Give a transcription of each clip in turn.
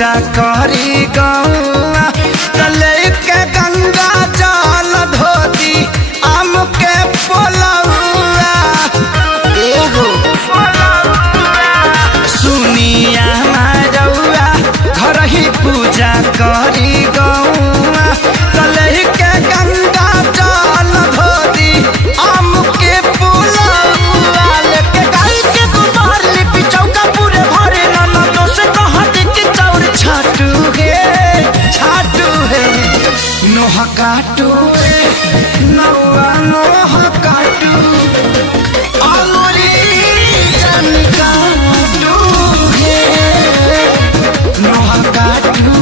पूजा करी गौआ तले के गंगा जल धोती आम के पोलौआ एहो सुनिया रउआ घर ही पूजा करी गौआ तले के गंगा जल धोती आम के पोलौआ लेके गाय के गोबर लिपि चौका पूरे भरे ननदों से कहत कि चाउर छाटू है नोह काटू नौआ नोह काटू आलूरी जन काटू है नोह काटू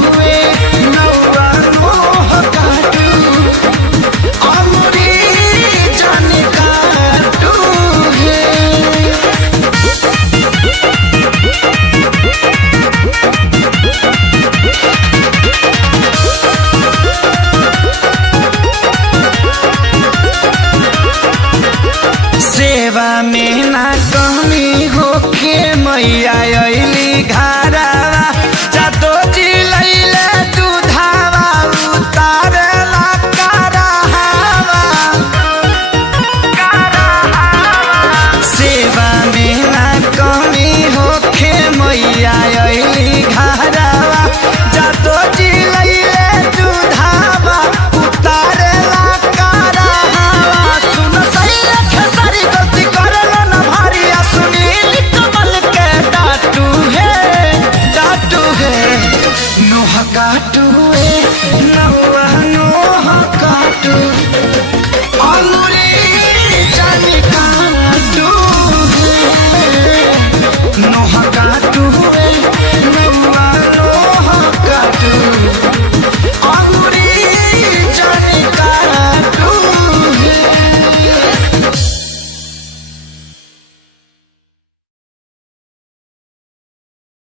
नौआ नोह काटू आलूरी जन काटू है। सेवा में ना कमी होखे मैया